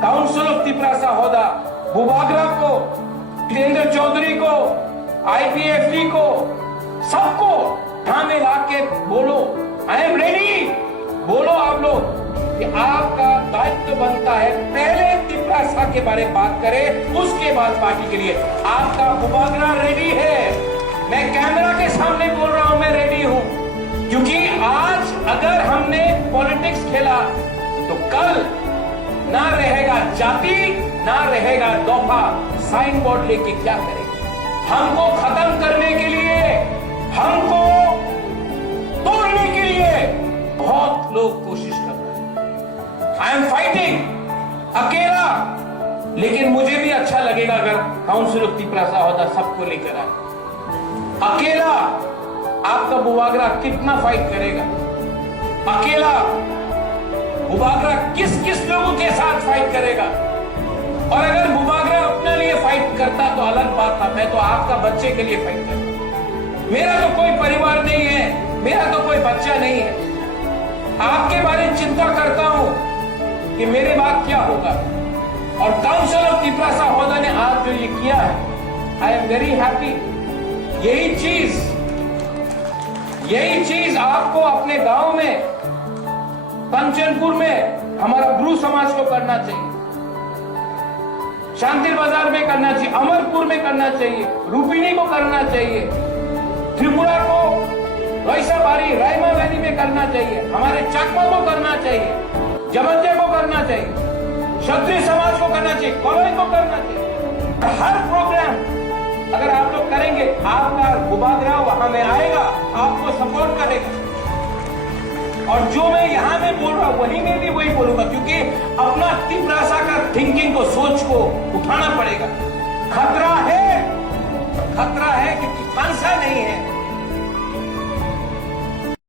Council of Tiprasa होदा बुबागरा को, जितेंद्र चौधरी को, IPFT को, सबको यहां में लाके बोलो आई एम रेडी। बोलो आप लोग कि आपका दायित्व बनता है पहले तिपरासा के बारे में बात करें, उसके बाद पार्टी के लिए। आपका बुबागरा रेडी है, मैं कैमरा के सामने बोल रहा हूं, मैं रेडी हूं। क्योंकि आज अगर हमने पॉलिटिक्स खेला तो कल ना रहेगा जाति, ना रहेगा दफा, साइन बोर्ड लेके क्या करेंगे? हमको खत्म करने के लिए, हमको तोड़ने के लिए बहुत लोग कोशिश कर रहे हैं। आई एम फाइटिंग अकेला, लेकिन मुझे भी अच्छा लगेगा अगर काउंसिल ऑफ तिपरासा होता सबको लेकर आए। अकेला आपका बुबागरा कितना फाइट करेगा? अकेला बुबागरा किस किस लोगों के साथ फाइट करेगा? और अगर बुबागरा अपने लिए फाइट करता तो अलग बात था, मैं तो आपका बच्चे के लिए फाइट करता। मेरा तो कोई परिवार नहीं है, मेरा तो कोई बच्चा नहीं है। आपके बारे में चिंता करता हूं कि मेरे बाद क्या होगा। और काउंसिल ऑफ तिपरासा होदा ने आज जो ये किया है, आई एम वेरी हैप्पी। यही चीज आपको अपने गांव में, कंचनपुर में हमारा ब्रू समाज को करना चाहिए, शांति बाजार में करना चाहिए, अमरपुर में करना चाहिए, रूपिणी को करना चाहिए, त्रिपुरा को, वैशाबारी रायमा वैली में करना चाहिए, हमारे चकमा को करना चाहिए, जबंजे को करना चाहिए, क्षत्रिय समाज को करना चाहिए, कॉलोनी को करना चाहिए। हर प्रोग्राम अगर आप लोग करेंगे, आपका बुबागरा वहां में आएगा, आपको सपोर्ट करेगा। और जो मैं यहां में बोल रहा हूं वही मैं भी वही बोलूंगा, क्योंकि अपना तिपरासा का थिंकिंग को, सोच को उठाना पड़ेगा। खतरा